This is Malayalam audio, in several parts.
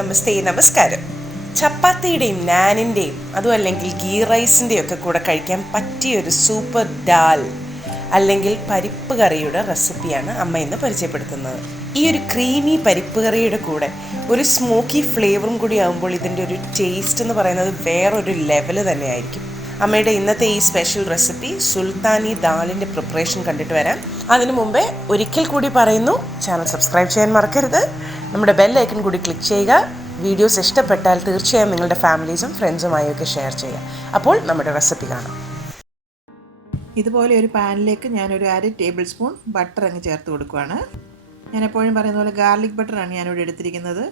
നമസ്തേ, നമസ്കാരം. ചപ്പാത്തിയുടെയും നാനിൻ്റെയും അതും അല്ലെങ്കിൽ ഗീ റൈസിൻ്റെയും ഒക്കെ കൂടെ കഴിക്കാൻ പറ്റിയൊരു സൂപ്പർ ഡാൽ അല്ലെങ്കിൽ പരിപ്പ് കറിയുടെ റെസിപ്പിയാണ് അമ്മ ഇന്ന് പരിചയപ്പെടുത്തുന്നത്. ഈ ഒരു ക്രീമി പരിപ്പ് കറിയുടെ കൂടെ ഒരു സ്മോക്കി ഫ്ലേവറും കൂടി ആകുമ്പോൾ ഇതിൻ്റെ ഒരു ടേസ്റ്റ് എന്ന് പറയുന്നത് വേറൊരു ലെവല് തന്നെയായിരിക്കും. അമ്മയുടെ ഇന്നത്തെ ഈ സ്പെഷ്യൽ റെസിപ്പി സുൽത്താനി ദാലിൻ്റെ പ്രിപ്പറേഷൻ കണ്ടിട്ട് വരാം. അതിനു മുമ്പേ ഒരിക്കൽ കൂടി പറയുന്നു, ചാനൽ സബ്സ്ക്രൈബ് ചെയ്യാൻ മറക്കരുത്. നമ്മുടെ ബെൽ ഐക്കൺ കൂടി ക്ലിക്ക് ചെയ്യുക. വീഡിയോസ് ഇഷ്ടപ്പെട്ടാൽ തീർച്ചയായും നിങ്ങളുടെ ഫാമിലീസും ഫ്രണ്ട്സുമായും ഒക്കെ ഷെയർ ചെയ്യുക. അപ്പോൾ നമ്മുടെ റെസിപ്പി കാണാം. ഇതുപോലെ ഒരു പാനിലേക്ക് ഞാനൊരു 1/2 ടേബിൾ സ്പൂൺ ബട്ടർ അങ്ങ് ചേർത്ത് കൊടുക്കുകയാണ്. ഞാൻ എപ്പോഴും പറയുന്ന പോലെ ഗാർലിക് ബട്ടറാണ് ഞാനിവിടെ എടുത്തിരിക്കുന്നത്.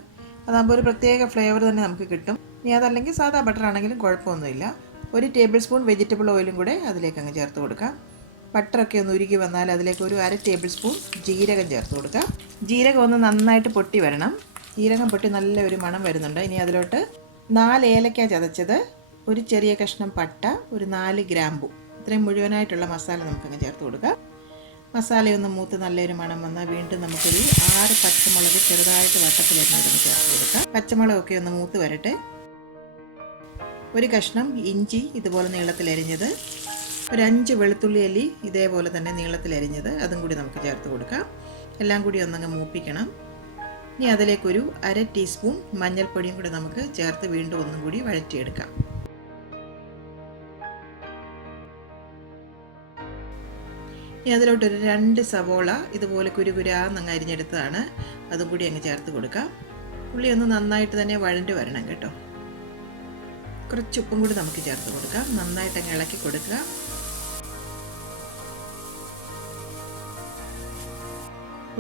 അതാകുമ്പോൾ ഒരു പ്രത്യേക ഫ്ലേവർ തന്നെ നമുക്ക് കിട്ടും. ഇനി അതല്ലെങ്കിൽ സാധാ ബട്ടർ ആണെങ്കിലും കുഴപ്പമൊന്നുമില്ല. 1 ടേബിൾ സ്പൂൺ വെജിറ്റബിൾ ഓയിലും കൂടെ അതിലേക്ക് അങ്ങ് ചേർത്ത് കൊടുക്കാം. ബട്ടറൊക്കെ ഒന്ന് ഉരുകി വന്നാൽ അതിലേക്ക് ഒരു 1/2 ടേബിൾ സ്പൂൺ ജീരകം ചേർത്ത് കൊടുക്കാം. ജീരകം ഒന്ന് നന്നായിട്ട് പൊട്ടി വരണം. ജീരകം പൊട്ടി നല്ല ഒരു മണം വരുന്നുണ്ട്. ഇനി അതിലോട്ട് 4 ഏലക്ക ചതച്ചത്, ഒരു ചെറിയ കഷ്ണം പട്ട, ഒരു 4 ഗ്രാമ്പു, ഇത്രയും മുഴുവനായിട്ടുള്ള മസാല നമുക്കങ്ങ് ചേർത്ത് കൊടുക്കാം. മസാലയൊന്ന് മൂത്ത് നല്ലൊരു മണം വന്നാൽ വീണ്ടും നമുക്കൊരു 6 പച്ചമുളക് ചെറുതായിട്ട് വട്ടത്തിലരിഞ്ഞതൊന്ന് ചേർത്ത് കൊടുക്കാം. പച്ചമുളകൊക്കെ ഒന്ന് മൂത്ത് വരട്ടെ. ഒരു കഷ്ണം ഇഞ്ചി ഇതുപോലെ നീളത്തിലരിഞ്ഞത്, ഒരു 5 വെളുത്തുള്ളി അല്ലി ഇതേപോലെ തന്നെ നീളത്തിലരിഞ്ഞത്, അതും കൂടി നമുക്ക് ചേർത്ത് കൊടുക്കാം. എല്ലാം കൂടി ഒന്നങ്ങ് മൂപ്പിക്കണം. ഇനി അതിലേക്കൊരു 1/2 ടീസ്പൂൺ മഞ്ഞൾപ്പൊടിയും കൂടി നമുക്ക് ചേർത്ത് വീണ്ടും ഒന്നും കൂടി വഴറ്റിയെടുക്കാം. ഇനി അതിലോട്ടൊരു 2 സവോള ഇതുപോലെ കുരുകുരാന്നങ്ങ് അരിഞ്ഞെടുത്തതാണ്, അതും കൂടി അങ്ങ് ചേർത്ത് കൊടുക്കാം. ഉള്ളി ഒന്ന് നന്നായിട്ട് തന്നെ വഴണ്ടി വരണം കേട്ടോ. കുറച്ച് ഉപ്പും കൂടി നമുക്ക് ചേർത്ത് കൊടുക്കാം. നന്നായിട്ട് അങ്ങ് ഇളക്കി കൊടുക്കുക.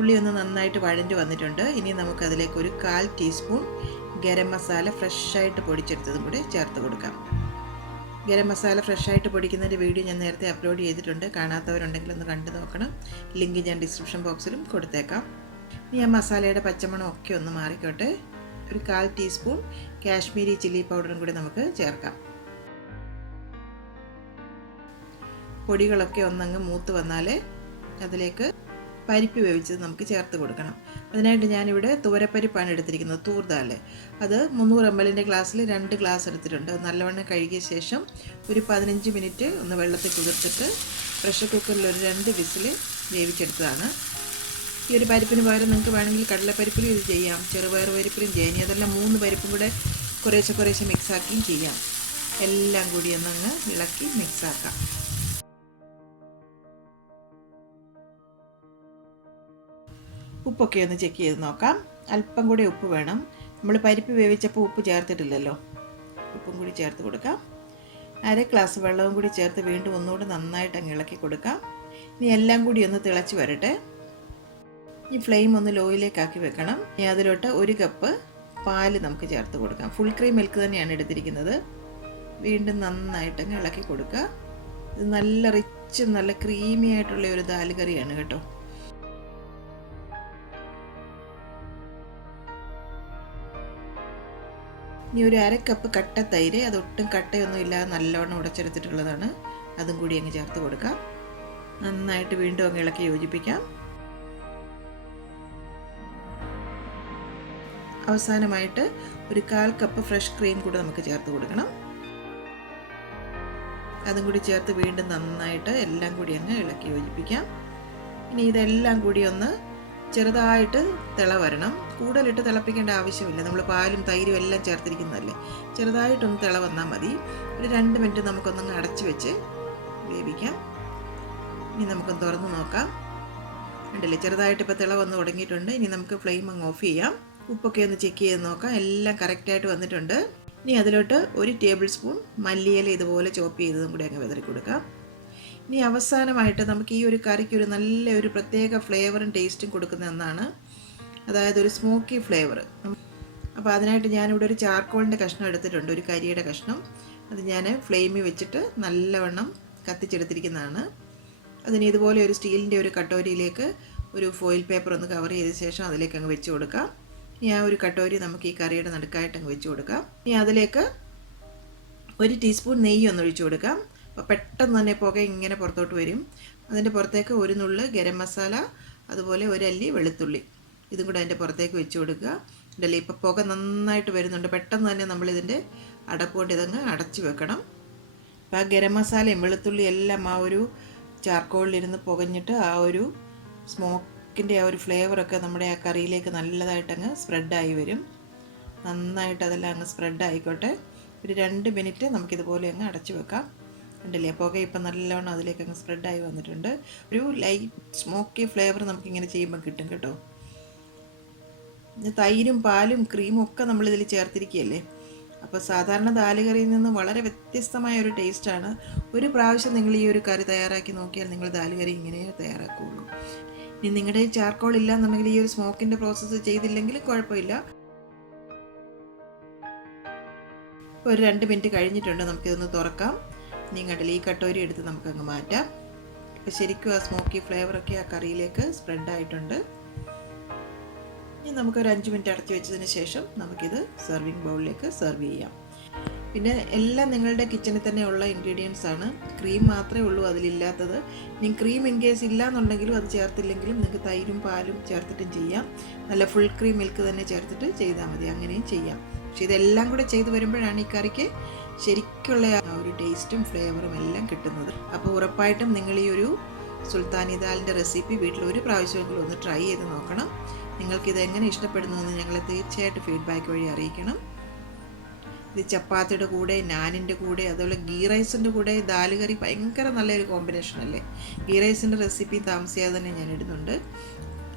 ഉള്ളി ഒന്ന് നന്നായിട്ട് വഴണ്ടി വന്നിട്ടുണ്ട്. ഇനി നമുക്കതിലേക്ക് ഒരു 1/4 ടീസ്പൂൺ ഗരം മസാല ഫ്രഷായിട്ട് പൊടിച്ചെടുത്തതും കൂടി ചേർത്ത് കൊടുക്കാം. ഗരം മസാല ഫ്രഷായിട്ട് പൊടിക്കുന്നതിൻ്റെ വീഡിയോ ഞാൻ നേരത്തെ അപ്ലോഡ് ചെയ്തിട്ടുണ്ട്. കാണാത്തവരുണ്ടെങ്കിൽ ഒന്ന് കണ്ടു നോക്കണം. ലിങ്ക് ഞാൻ ഡിസ്ക്രിപ്ഷൻ ബോക്സിലും കൊടുത്തേക്കാം. ഇനി ആ മസാലയുടെ പച്ചമണം ഒക്കെ ഒന്ന് മാറിക്കോട്ടെ. ഒരു 1/4 ടീസ്പൂൺ കാശ്മീരി ചില്ലി പൗഡറും കൂടി നമുക്ക് ചേർക്കാം. പൊടികളൊക്കെ ഒന്നങ്ങ് മൂത്ത് വന്നാൽ അതിലേക്ക് പരിപ്പ് വേവിച്ചത് നമുക്ക് ചേർത്ത് കൊടുക്കണം. അതിനായിട്ട് ഞാനിവിടെ തുവരപ്പരിപ്പാണ് എടുത്തിരിക്കുന്നത്, തൂർ ദാൽ. അത് 300 ml ഗ്ലാസ്സിൽ 2 ഗ്ലാസ് എടുത്തിട്ടുണ്ട്. നല്ലവണ്ണം കഴുകിയ ശേഷം ഒരു 15 മിനിറ്റ് ഒന്ന് വെള്ളത്തിൽ കുതിർത്തിട്ട് പ്രഷർ കുക്കറിൽ ഒരു 2 വിസിൽ വേവിച്ചെടുത്തതാണ്. ഈ ഒരു പരിപ്പിന് പകരം നിങ്ങൾക്ക് വേണമെങ്കിൽ കടലപ്പരിപ്പിലും ഇത് ചെയ്യാം, ചെറുപയർ പരിപ്പിലും ചെയ്യാം. ഇനി അതെല്ലാം 3 പരിപ്പും കൂടെ കുറേശ്ശെ മിക്സാക്കിയും ചെയ്യാം. എല്ലാം കൂടി ഒന്നങ്ങ് ഇളക്കി മിക്സാക്കാം. ഉപ്പൊക്കെ ഒന്ന് ചെക്ക് ചെയ്ത് നോക്കാം. അല്പം കൂടി ഉപ്പ് വേണം. നമ്മൾ പരിപ്പ് വേവിച്ചപ്പോൾ ഉപ്പ് ചേർത്തിട്ടില്ലല്ലോ, ഉപ്പും കൂടി ചേർത്ത് കൊടുക്കാം. 1/2 ഗ്ലാസ് വെള്ളവും കൂടി ചേർത്ത് വീണ്ടും ഒന്നുകൂടി നന്നായിട്ട് അങ്ങ് ഇളക്കി കൊടുക്കാം. ഇനി എല്ലാം കൂടി ഒന്ന് തിളച്ച് വരട്ടെ. ഈ ഫ്ലെയിം ഒന്ന് ലോയിലേക്കാക്കി വെക്കണം. ഇനി അതിലോട്ട് 1 കപ്പ് പാല് നമുക്ക് ചേർത്ത് കൊടുക്കാം. ഫുൾ ക്രീം മിൽക്ക് തന്നെയാണ് എടുത്തിരിക്കുന്നത്. വീണ്ടും നന്നായിട്ട് അങ്ങ് ഇളക്കി കൊടുക്കുക. ഇത് നല്ല റിച്ചും നല്ല ക്രീമി ആയിട്ടുള്ള ഒരു ദാൽ കറിയാണ് കേട്ടോ. ഇനി ഒരു 1/2 കപ്പ് കട്ട തൈര്, അതൊട്ടും കട്ടയൊന്നും ഇല്ലാതെ നല്ലവണ്ണം ഉടച്ചെടുത്തിട്ടുള്ളതാണ്, അതും കൂടി അങ്ങ് ചേർത്ത് കൊടുക്കാം. നന്നായിട്ട് വീണ്ടും അങ്ങ് ഇളക്കി യോജിപ്പിക്കാം. അവസാനമായിട്ട് ഒരു 1/4 കപ്പ് ഫ്രഷ് ക്രീം കൂടെ നമുക്ക് ചേർത്ത് കൊടുക്കണം. അതും കൂടി ചേർത്ത് വീണ്ടും നന്നായിട്ട് എല്ലാം കൂടി അങ്ങ് ഇളക്കി യോജിപ്പിക്കാം. ഇനി ഇതെല്ലാം കൂടി ഒന്ന് ചെറുതായിട്ട് തിള വരണം. കൂടുതലിട്ട് തിളപ്പിക്കേണ്ട ആവശ്യമില്ല, നമ്മൾ പാലും തൈരും എല്ലാം ചേർത്തിരിക്കുന്നതല്ലേ. ചെറുതായിട്ടൊന്ന് തിള വന്നാൽ മതി. ഒരു 2 മിനിറ്റ് നമുക്കൊന്നങ്ങ് അടച്ചു വെച്ച് വേവിക്കാം. ഇനി നമുക്കൊന്ന് തുറന്ന് നോക്കാം. ഉണ്ടല്ലേ, ചെറുതായിട്ട് ഇപ്പോൾ തിള വന്ന് തുടങ്ങിയിട്ടുണ്ട്. ഇനി നമുക്ക് ഫ്ലെയിം അങ്ങ് ഓഫ് ചെയ്യാം. ഉപ്പൊക്കെ ഒന്ന് ചെക്ക് ചെയ്ത് നോക്കാം. എല്ലാം കറക്റ്റായിട്ട് വന്നിട്ടുണ്ട്. ഇനി അതിലോട്ട് 1 ടേബിൾ സ്പൂൺ മല്ലിയില ഇതുപോലെ ചോപ്പ് ചെയ്തതും കൂടി അങ്ങ് വിതറി കൊടുക്കാം. ഇനി അവസാനമായിട്ട് നമുക്ക് ഈ ഒരു കറിക്ക് ഒരു നല്ലൊരു പ്രത്യേക ഫ്ലേവറും ടേസ്റ്റും കൊടുക്കുന്ന ഒന്നാണ്, അതായത് ഒരു സ്മോക്കി ഫ്ലേവർ. അപ്പോൾ അതിനായിട്ട് ഞാനിവിടെ ഒരു ചാർക്കോളിൻ്റെ കഷ്ണം എടുത്തിട്ടുണ്ട്, ഒരു കരിയുടെ കഷ്ണം. അത് ഞാൻ ഫ്ലെയിമിൽ വെച്ചിട്ട് നല്ലവണ്ണം കത്തിച്ചെടുത്തിരിക്കുന്നതാണ്. അതിന് ഇതുപോലെ ഒരു സ്റ്റീലിൻ്റെ ഒരു കട്ടോരിയിലേക്ക് ഒരു ഫോയിൽ പേപ്പർ ഒന്ന് കവർ ചെയ്ത ശേഷം അതിലേക്ക് അങ്ങ് വെച്ച് കൊടുക്കാം. ഇനി ആ ഒരു കട്ടോരി നമുക്ക് ഈ കറിയുടെ നടുക്കായിട്ട് അങ്ങ് വെച്ച് കൊടുക്കാം. ഇനി അതിലേക്ക് 1 ടീസ്പൂൺ നെയ്യ് ഒന്ന് ഒഴിച്ചു കൊടുക്കാം. അപ്പോൾ പെട്ടെന്ന് തന്നെ പുക ഇങ്ങനെ പുറത്തോട്ട് വരും. അതിൻ്റെ പുറത്തേക്ക് 1 നുള്ള് ഗരം മസാല, അതുപോലെ 1 അല്ലി വെളുത്തുള്ളി, ഇതും കൂടെ അതിൻ്റെ പുറത്തേക്ക് വെച്ച് കൊടുക്കുക. ഇതല്ലേ ഇപ്പോൾ പുക നന്നായിട്ട് വരുന്നുണ്ട്. പെട്ടെന്ന് തന്നെ നമ്മളിതിൻ്റെ അടപ്പ് കൊണ്ട് ഇതങ്ങ് അടച്ചു വെക്കണം. അപ്പോൾ ആ ഗരം മസാലയും വെളുത്തുള്ളി എല്ലാം ആ ഒരു ചാർക്കോളിലിരുന്ന് പുകഞ്ഞിട്ട് ആ ഒരു സ്മോക്കിൻ്റെ ആ ഒരു ഫ്ലേവറൊക്കെ നമ്മുടെ ആ കറിയിലേക്ക് നല്ലതായിട്ടങ്ങ് സ്പ്രെഡായി വരും. നന്നായിട്ട് അതെല്ലാം അങ്ങ് സ്പ്രെഡ് ആയിക്കോട്ടെ. ഒരു 2 മിനിറ്റ് നമുക്കിതുപോലെ അങ്ങ് അടച്ചു വെക്കാം. ഉണ്ടല്ലേ പുക ഇപ്പം നല്ലവണ്ണം അതിലേക്ക് അങ്ങ് സ്പ്രെഡായി വന്നിട്ടുണ്ട്. ഒരു ലൈറ്റ് സ്മോക്കി ഫ്ലേവർ നമുക്കിങ്ങനെ ചെയ്യുമ്പോൾ കിട്ടും കേട്ടോ. തൈരും പാലും ക്രീമും ഒക്കെ നമ്മളിതിൽ ചേർത്തിരിക്കുകയല്ലേ. അപ്പോൾ സാധാരണ ദാല് കറിയിൽ നിന്ന് വളരെ വ്യത്യസ്തമായ ഒരു ടേസ്റ്റാണ്. ഒരു പ്രാവശ്യം നിങ്ങൾ ഈ ഒരു കറി തയ്യാറാക്കി നോക്കിയാൽ നിങ്ങൾ ദാല് കറി ഇങ്ങനെ തയ്യാറാക്കുകയുള്ളൂ. ഇനി നിങ്ങളുടെ ചാർക്കോൾ ഇല്ല എന്നുണ്ടെങ്കിൽ ഈ ഒരു സ്മോക്കിൻ്റെ പ്രോസസ്സ് ചെയ്തില്ലെങ്കിൽ കുഴപ്പമില്ല. ഇപ്പോൾ ഒരു 2 മിനിറ്റ് കഴിഞ്ഞിട്ടുണ്ട്. നമുക്കിതൊന്ന് തുറക്കാം. ഇനി കണ്ടില്ല ഈ കട്ടോരി എടുത്ത് നമുക്കങ്ങ് മാറ്റാം. ഇപ്പോൾ ശരിക്കും ആ സ്മോക്കി ഫ്ലേവറൊക്കെ ആ കറിയിലേക്ക് സ്പ്രെഡായിട്ടുണ്ട്. ഇനി നമുക്കൊരു 5 മിനിറ്റ് അടച്ചു വെച്ചതിന് ശേഷം നമുക്കിത് സെർവിങ് ബൗളിലേക്ക് സെർവ് ചെയ്യാം. പിന്നെ എല്ലാം നിങ്ങളുടെ കിച്ചണിൽ തന്നെ ഉള്ള ഇൻഗ്രീഡിയൻസ് ആണ്. ക്രീം മാത്രമേ ഉള്ളൂ അതിലില്ലാത്തത്. ഇനി ക്രീം ഇൻ കേസ് ഇല്ല എന്നുണ്ടെങ്കിലും അത് ചേർത്തില്ലെങ്കിലും നിങ്ങൾക്ക് തൈരും പാലും ചേർത്തിട്ടും ചെയ്യാം. നല്ല ഫുൾ ക്രീം മിൽക്ക് തന്നെ ചേർത്തിട്ട് ചെയ്താൽ മതി, അങ്ങനെയും ചെയ്യാം. പക്ഷെ ഇതെല്ലാം കൂടെ ചെയ്ത് വരുമ്പോഴാണ് ഈ കറിക്ക് ശരിക്കുള്ള ആ ഒരു ടേസ്റ്റും ഫ്ലേവറും എല്ലാം കിട്ടുന്നത്. അപ്പോൾ ഉറപ്പായിട്ടും നിങ്ങൾ ഈ ഒരു സുൽത്താനി ദാലിൻ്റെ റെസിപ്പി വീട്ടിൽ ഒരു പ്രാവശ്യമെങ്കിലും ഒന്ന് ട്രൈ ചെയ്ത് നോക്കണം. നിങ്ങൾക്കിത് എങ്ങനെ ഇഷ്ടപ്പെടുന്നു എന്ന് ഞങ്ങളെ തീർച്ചയായിട്ടും ഫീഡ്ബാക്ക് വഴി അറിയിക്കണം. ഇത് ചപ്പാത്തിയുടെ കൂടെ, നാനിൻ്റെ കൂടെ, അതുപോലെ ഗീ റൈസിൻ്റെ കൂടെ ദാല് കറി ഭയങ്കര നല്ലൊരു കോമ്പിനേഷൻ അല്ലേ. ഗീ റൈസിൻ്റെ റെസിപ്പി താമസിയാതെ തന്നെ ഞാൻ ഇടുന്നുണ്ട്.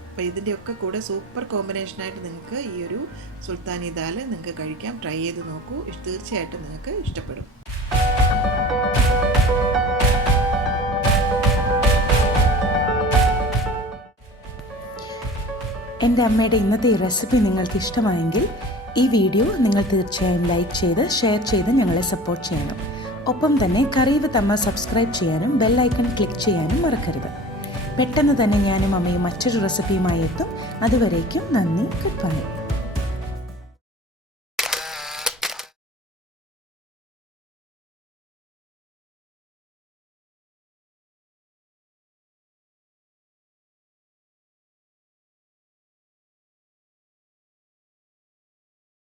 അപ്പോൾ ഇതിൻ്റെയൊക്കെ കൂടെ സൂപ്പർ കോമ്പിനേഷനായിട്ട് നിങ്ങൾക്ക് ഈ ഒരു സുൽത്താനി ദാല് നിങ്ങൾക്ക് കഴിക്കാം. ട്രൈ ചെയ്ത് നോക്കൂ, തീർച്ചയായിട്ടും നിങ്ങൾക്ക് ഇഷ്ടപ്പെടും. എൻ്റെ അമ്മയുടെ ഇന്നത്തെ ഈ റെസിപ്പി നിങ്ങൾക്ക് ഇഷ്ടമായെങ്കിൽ ഈ വീഡിയോ നിങ്ങൾ തീർച്ചയായും ലൈക്ക് ചെയ്ത് ഷെയർ ചെയ്ത് ഞങ്ങളെ സപ്പോർട്ട് ചെയ്യണം. ഒപ്പം തന്നെ കറി വിത്ത് അമ്മ സബ്സ്ക്രൈബ് ചെയ്യാനും ബെൽ ഐക്കൺ ക്ലിക്ക് ചെയ്യാനും മറക്കരുത്. പെട്ടെന്ന് തന്നെ ഞാനും അമ്മയും മറ്റൊരു റെസിപ്പിയുമായി എത്തും. അതുവരേക്കും നന്ദി. Good bye.